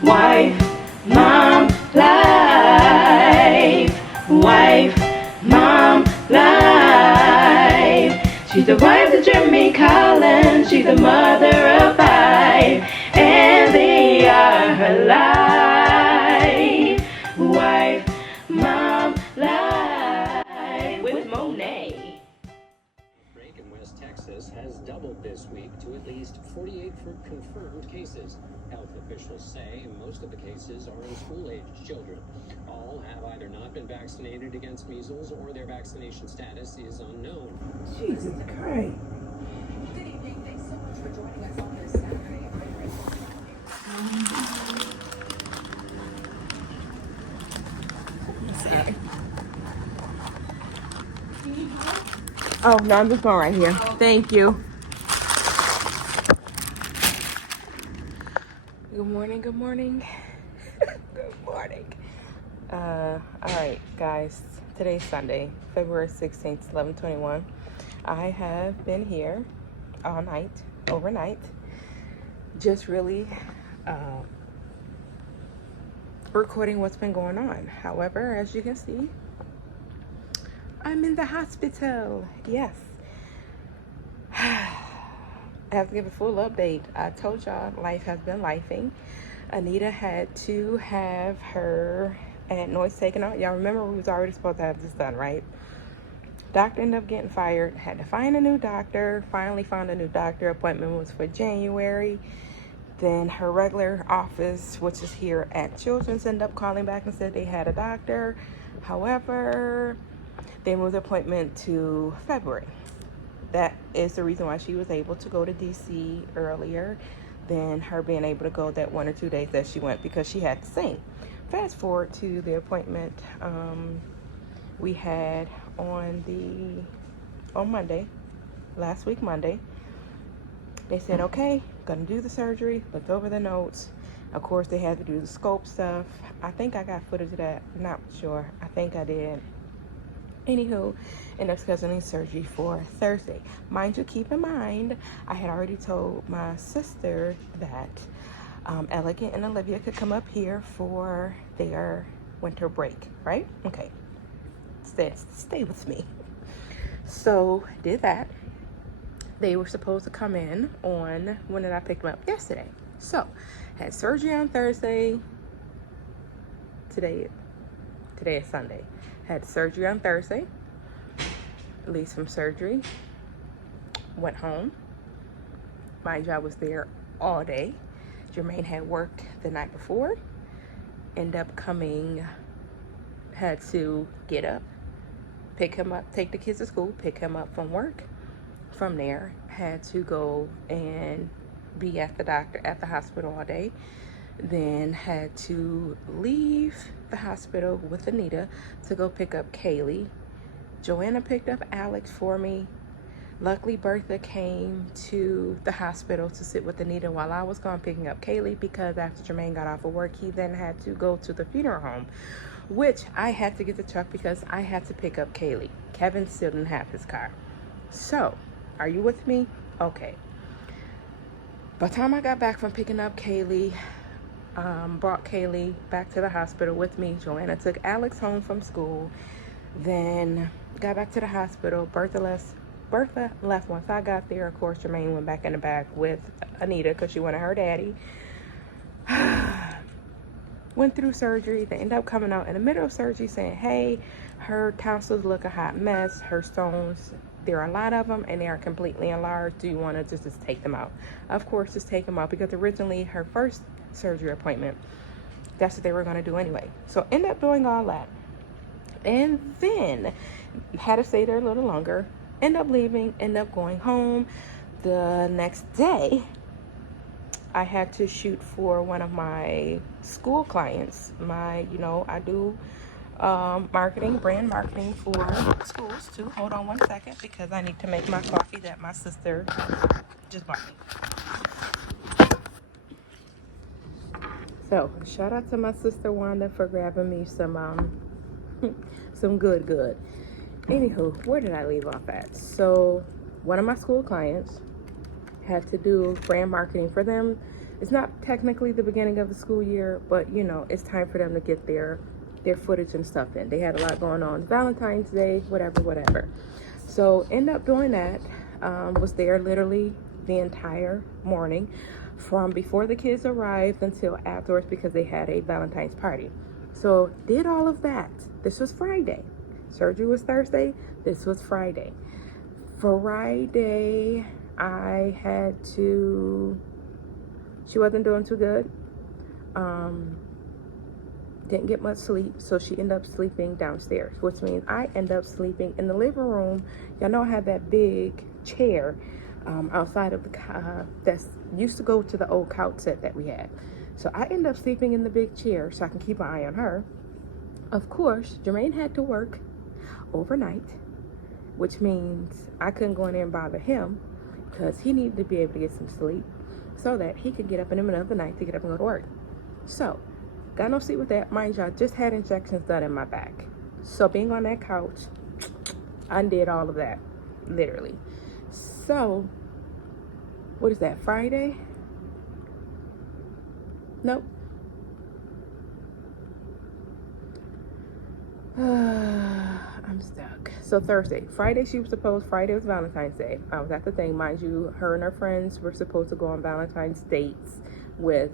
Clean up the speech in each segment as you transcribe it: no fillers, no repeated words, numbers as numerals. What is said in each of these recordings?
Wife, mom, life. Wife, mom, life. She's the wife of Jimmy Collins. She's the mother of five. And they are her life. Wife, mom, life. With Mone't. Outbreak in West Texas has doubled this week to at least 48 confirmed cases. Health officials say most of the cases are in school-aged children. All have either not been vaccinated against measles or their vaccination status is unknown. Jesus Christ. Good evening. Thanks so much for joining us on this Saturday. Sorry. Oh, no, I'm just going right here. Thank you. Good morning, good morning. Good morning. All right, guys. Today's Sunday, February 16th, 11:21. I have been here all night, overnight, just really recording what's been going on. However, as you can see, I'm in the hospital. Yes. I have to give a full update. I told y'all life has been lifing. Anita had to have her adenoids taken out. Y'all remember we was already supposed to have this done, right? Doctor ended up getting fired. Had to find a new doctor. Finally found a new doctor. Appointment was for January. Then her regular office, which is here at Children's, ended up calling back and said they had a doctor. However, they moved the appointment to February. That is the reason why she was able to go to DC earlier than her being able to go that 1 or 2 days that she went, because she had to sing. Fast forward to the appointment we had on Monday, last week Monday. They said, okay, gonna do the surgery, looked over the notes. Of course, they had to do the scope stuff. I think I got footage of that, not sure. I think I did. Anywho, ended up scheduling surgery for Thursday. Mind you, keep in mind, I had already told my sister that Elegant and Olivia could come up here for their winter break, right? Okay, stay with me. So, did that. They were supposed to come in on, when did I pick them up? Yesterday. So, had surgery on Thursday. Today is Sunday. Had surgery on Thursday. Released from surgery. Went home. Mind you, I was there all day. Jermaine had worked the night before. Ended up coming, had to get up, pick him up, take the kids to school, pick him up from work. From there, had to go and be at the hospital all day. Then had to leave the hospital with Anita to go pick up Kaylee. Joanna picked up Alex for me. Luckily, Bertha came to the hospital to sit with Anita while I was gone picking up Kaylee, because after Jermaine got off of work, he then had to go to the funeral home, which I had to get the truck because I had to pick up Kaylee. Kevin still didn't have his car. So, are you with me? Okay. By the time I got back from picking up Kaylee, brought Kaylee back to the hospital with me. Joanna took Alex home from school. Then got back to the hospital. Bertha left once I got there. Of course, Jermaine went back in the back with Anita because she wanted her daddy. Went through surgery. They ended up coming out in the middle of surgery saying, hey, her tonsils look a hot mess. Her stones, there are a lot of them and they are completely enlarged. Do you want to just take them out? Of course, just take them out, because originally her first surgery appointment, that's what they were going to do anyway. So end up doing all that, and then had to stay there a little longer. End up leaving, end up going home. The next day, I had to shoot for one of my school clients. I do brand marketing for schools too. Hold on one second, because I need to make my coffee that my sister just bought me. So, shout out to my sister Wanda for grabbing me some good. Anywho, where did I leave off at? So, one of my school clients had to do brand marketing for them. It's not technically the beginning of the school year, but you know, it's time for them to get their footage and stuff in. They had a lot going on. Valentine's Day, whatever. So end up doing that. Was there literally the entire morning from before the kids arrived until afterwards because they had a Valentine's party. So did all of that. This was Friday. Surgery was Thursday. This was Friday. Friday, she wasn't doing too good. Didn't get much sleep, so she ended up sleeping downstairs, which means I end up sleeping in the living room. Y'all know I had that big chair outside of the that's used to go to the old couch set that we had. So I end up sleeping in the big chair so I can keep an eye on her. Of course, Jermaine had to work overnight, which means I couldn't go in there and bother him because he needed to be able to get some sleep so that he could get up in the middle of the night to get up and go to work. So got no sleep with that. Mind you, I just had injections done in my back. So being on that couch, I undid all of that, literally. So, what is that, Friday? Nope. I'm stuck. So Thursday. Friday Friday was Valentine's Day. I was at the thing. Mind you, her and her friends were supposed to go on Valentine's dates with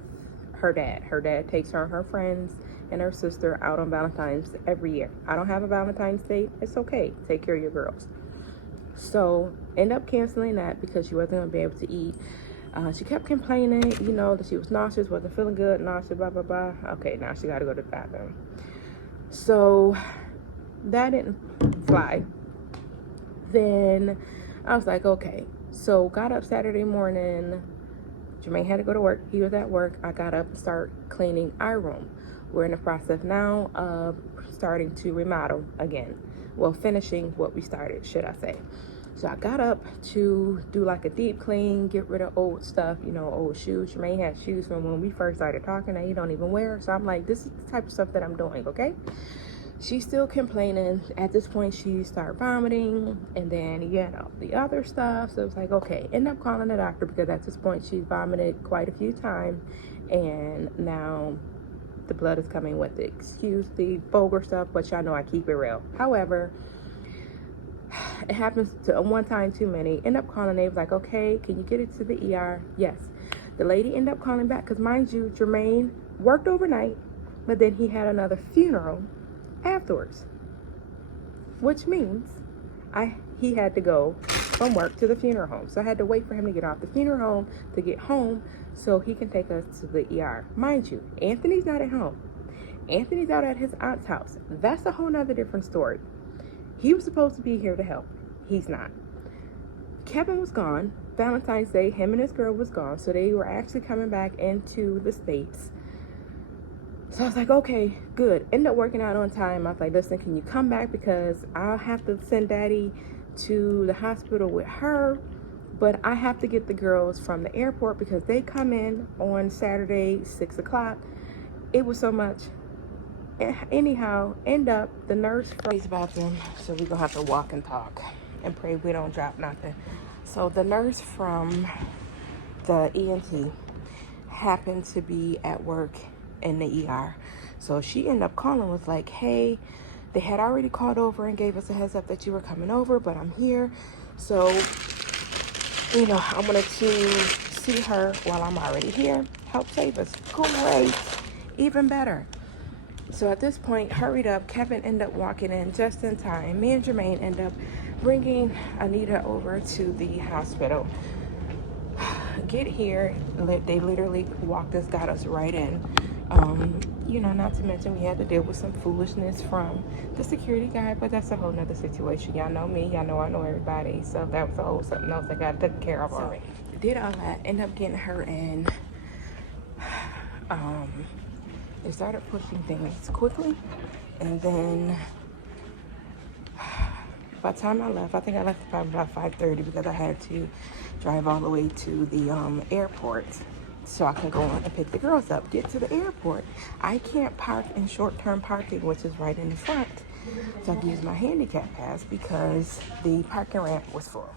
her dad. Her dad takes her and her friends and her sister out on Valentine's every year. I don't have a Valentine's date. It's okay. Take care of your girls. So end up canceling that because she wasn't going to be able to eat. She kept complaining, you know, that she was nauseous, wasn't feeling good, nauseous, blah, blah, blah. Okay, now she got to go to the bathroom. So that didn't fly. Then I was like, okay. So got up Saturday morning. Jermaine had to go to work. He was at work. I got up and started cleaning our room. We're in the process now of starting to remodel again. Well, finishing what we started, should I say. So I got up to do like a deep clean, get rid of old stuff, you know, old shoes. Jermaine had shoes from when we first started talking that he don't even wear. So I'm like, this is the type of stuff that I'm doing, okay? She's still complaining. At this point, she started vomiting, and then, you know, the other stuff. So it's like, okay, end up calling the doctor because at this point, she's vomited quite a few times, and now the blood is coming with it. Excuse the vulgar stuff, but y'all know I keep it real. However, it happens to one time too many. End up calling. They was like, okay, can you get it to the ER? Yes. The lady ended up calling back because, mind you, Jermaine worked overnight, but then he had another funeral afterwards, which means he had to go from work to the funeral home. So I had to wait for him to get off the funeral home to get home so he can take us to the ER. Mind you, Anthony's not at home. Anthony's out at his aunt's house. That's a whole nother different story. He was supposed to be here to help. He's not. Kevin was gone. Valentine's Day, him and his girl was gone. So they were actually coming back into the States. So I was like, okay, good. Ended up working out on time. I was like, listen, can you come back? Because I'll have to send Daddy to the hospital with her. But I have to get the girls from the airport because they come in on Saturday, 6 o'clock. It was so much. Anyhow, end up the nurse from the bathroom. So we're going to have to walk and talk and pray we don't drop nothing. So the nurse from the ENT happened to be at work in the ER. So she ended up calling, was like, hey, they had already called over and gave us a heads up that you were coming over, but I'm here. So, you know, I wanted to see her while I'm already here. Help save us. Great. Even better. So at this point, hurried up. Kevin ended up walking in just in time. Me and Jermaine ended up bringing Anita over to the hospital. Get here, they literally walked us, got us right in. You know, not to mention we had to deal with some foolishness from the security guy, but that's a whole nother situation. Y'all know me, y'all know I know everybody, so that was a whole something else I got taken care of already. So, did all that, ended up getting her in. They started pushing things quickly, and then by the time I left, I think I left probably about 5:30 because I had to drive all the way to the airport so I can go on and pick the girls up. Get to the airport. I can't park in short-term parking, which is right in the front. So I can use my handicap pass because the parking ramp was full.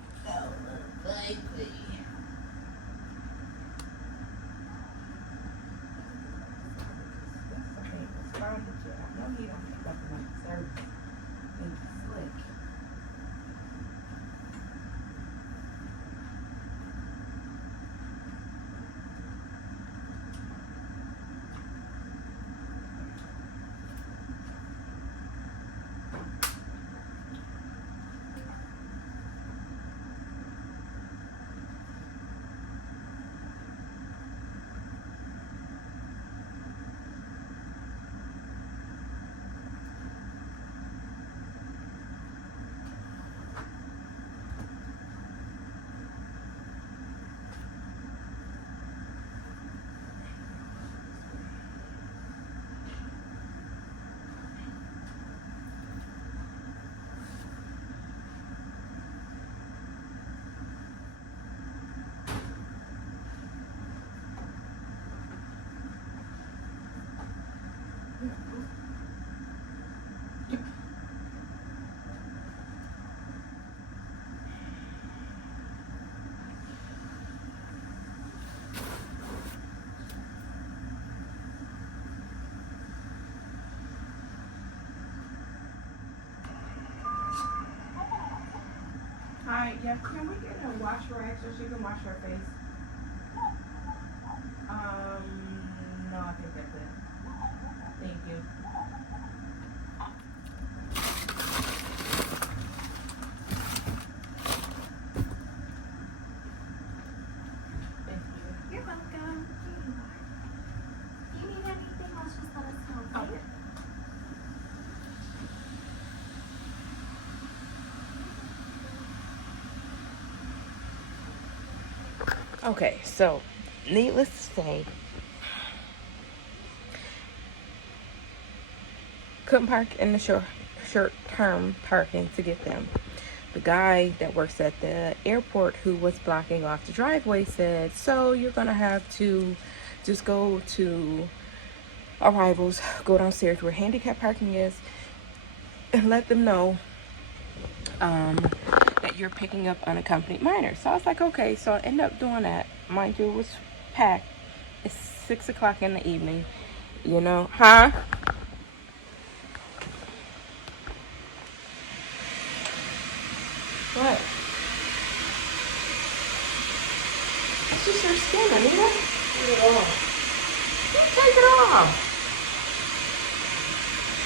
Yeah, can we get a wash rag so she can wash her face? No, I think that's it. Thank you. Thank you. You're welcome. Here you are. If you need anything else, just let us know, okay? Okay, so needless to say, couldn't park in the short-term parking to get them. The guy that works at the airport who was blocking off the driveway said, so you're gonna have to just go to arrivals, go downstairs where handicap parking is, and let them know that you're picking up unaccompanied minors. So I was like, okay. So I ended up doing that. Mind you, it was packed. It's 6 o'clock in the evening. You know, huh? What? It's just your skin, Anita. Take it off. You take it off.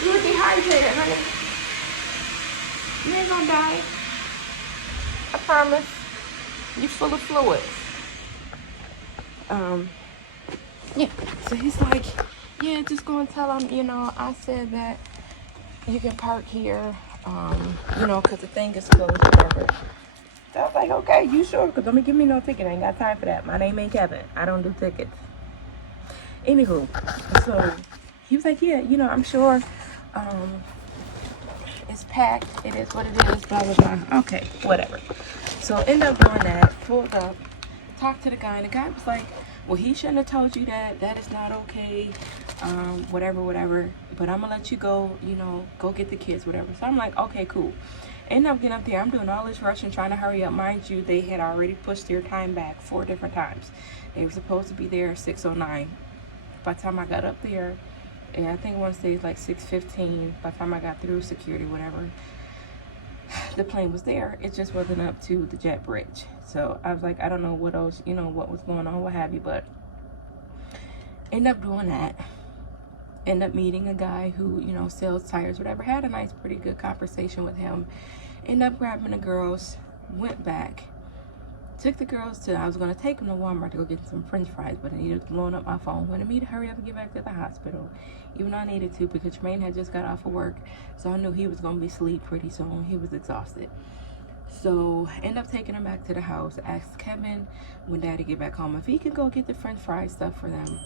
You were dehydrated, honey. You ain't gonna die. I promise. You're full of fluids. Yeah. So he's like, yeah, just go and tell him, you know, I said that you can park here, you know, because the thing is closed, whatever. So I was like, okay, you sure? Because don't give me no ticket. I ain't got time for that. My name ain't Kevin. I don't do tickets. Anywho, so he was like, yeah, you know, I'm sure. It's packed. It is what it is. Blah, blah, blah. Okay, whatever. So end up doing that. Pulled up. Talked to the guy. And the guy was like, well, he shouldn't have told you that. That is not okay. Whatever. But I'm going to let you go, you know, go get the kids, whatever. So I'm like, okay, cool. End up getting up there. I'm doing all this rushing, trying to hurry up. Mind you, they had already pushed their time back 4 different times. They were supposed to be there at 6:09. By the time I got up there, and I think I want to say it's like 6:15. By the time I got through security, whatever, the plane was there. It just wasn't up to the jet bridge. So I was like, I don't know what else, you know, what was going on, what have you. But end up doing that. End up meeting a guy who, you know, sells tires, whatever. Had a nice, pretty good conversation with him. End up grabbing the girls. Went back. Took the girls to, I was going to take them to Walmart to go get some french fries, but I needed blowing up my phone. Wanted me to hurry up and get back to the hospital. Even though I needed to, because Jermaine had just got off of work. So I knew he was going to be asleep pretty soon. He was exhausted. So end up taking him back to the house. Asked Kevin when Daddy get back home if he could go get the french fry stuff for them.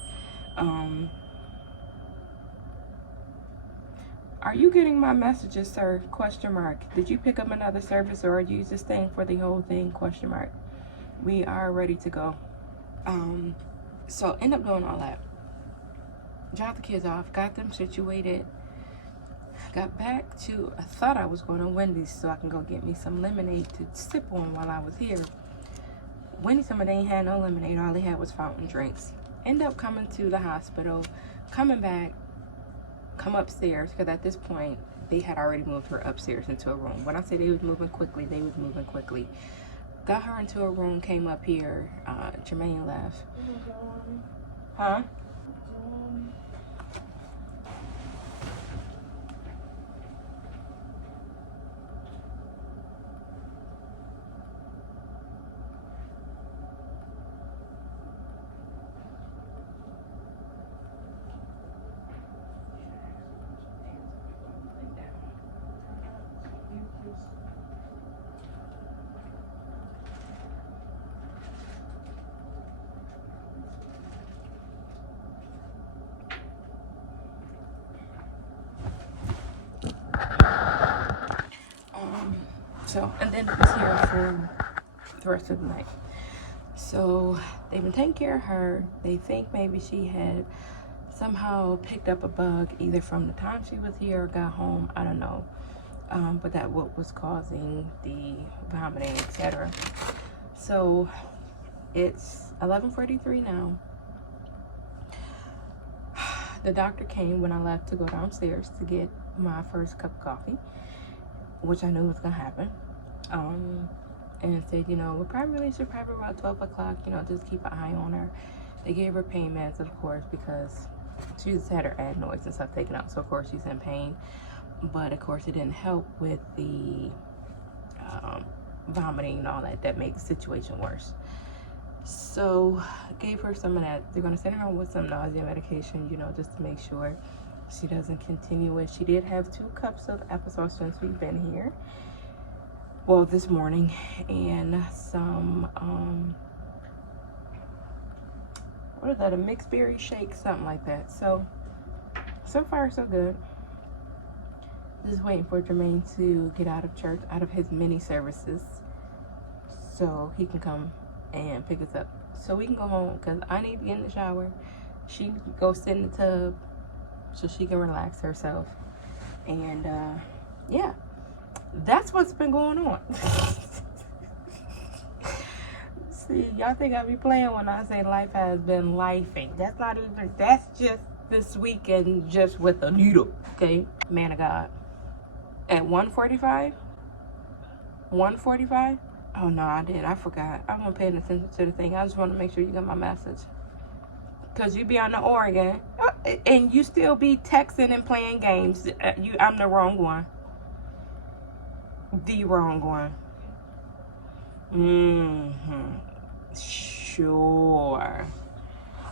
Are you getting my messages, sir? Question mark. Did you pick up another service, or are you just staying for the whole thing? Question mark. We are ready to go. So end up doing all that. Dropped the kids off, got them situated. Got back to, I thought I was going to Wendy's so I can go get me some lemonade to sip on while I was here. Wendy's, they ain't had no lemonade. All they had was fountain drinks. End up coming to the hospital, coming back, come upstairs, because at this point, they had already moved her upstairs into a room. When I say they was moving quickly, they was moving quickly. Got her into a room, came up here. Jermaine left. Huh? So, and then it was here for the rest of the night. So they've been taking care of her. They think maybe she had somehow picked up a bug either from the time she was here or got home. I don't know. But that what was causing the vomiting, etc. So it's 11:43 now. The doctor came when I left to go downstairs to get my first cup of coffee, which I knew was gonna happen. and said, you know, we probably release her probably around 12 o'clock, you know, just keep an eye on her. They gave her pain meds, of course, because she just had her adenoids and stuff taken out, so of course she's in pain. But of course it didn't help with the vomiting and all that. That made the situation worse. So gave her some of that. They're going to send her home with some nausea medication, you know, just to make sure she doesn't continue it. She did have 2 cups of applesauce since we've been here. Well, this morning, and some what is that, a mixed berry shake, something like that. So far so good. Just waiting for Jermaine to get out of church, out of his mini services, so he can come and pick us up so we can go home, because I need to get in the shower. She can go sit in the tub so she can relax herself. And yeah, that's what's been going on. See, y'all think I be playing when I say life has been lifing. That's not even, that's just this weekend, just with Anita, okay? Man of God. At 1:45? 1:45? Oh no, I did. I forgot. I wasn't paying attention to the thing. I just want to make sure you got my message. Because you be on the Oregon, and you still be texting and playing games. I'm the wrong one. The wrong one. Sure.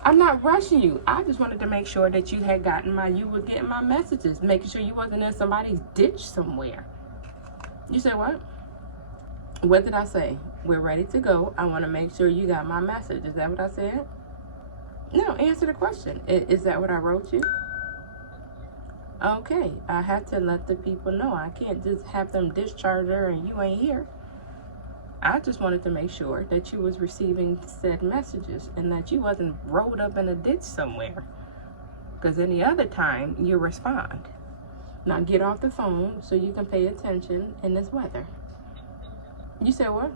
I'm not rushing you. I just wanted to make sure that you had gotten you were getting my messages, making sure you wasn't in somebody's ditch somewhere. You said what? What did I say? We're ready to go. I want to make sure you got my message. Is that what I said? No, answer the question. Is that what I wrote you? Okay, I have to let the people know. I can't just have them discharge her and you ain't here. I just wanted to make sure that you was receiving said messages and that you wasn't rolled up in a ditch somewhere. Because any other time, you respond. Now get off the phone so you can pay attention in this weather. You said what?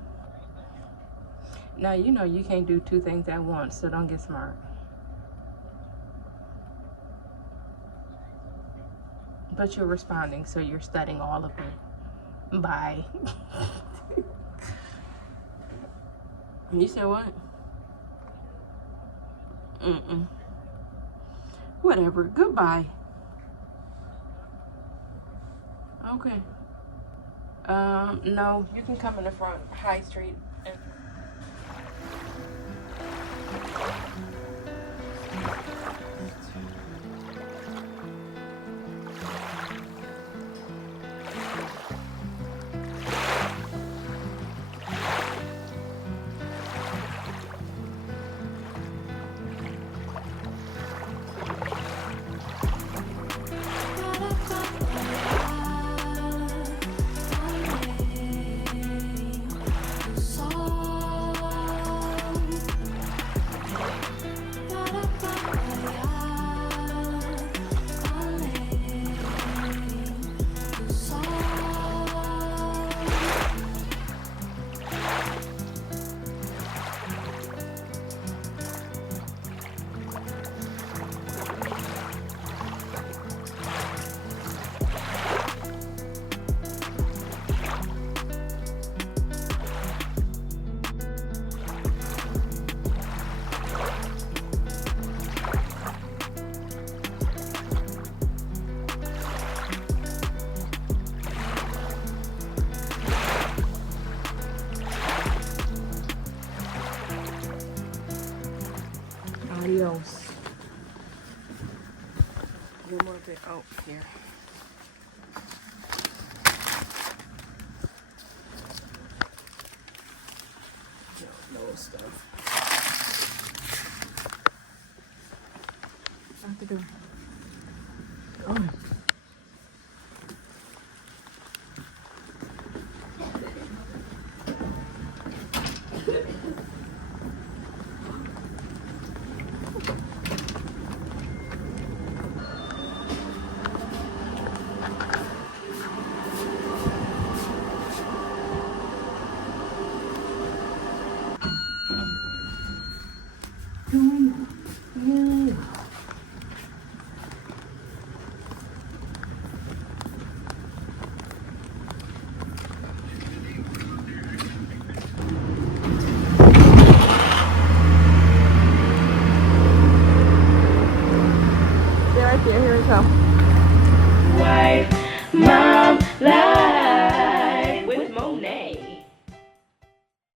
Now, you know you can't do 2 things at once, so don't get smart. But you're responding, so you're studying all of it. Bye. You said what? Whatever. Goodbye. Okay. No, you can come in the front, High Street. Adios. One more bit. Oh, here. No stuff. Out the door. Go on. Yeah, here we go. Wife, mom, life.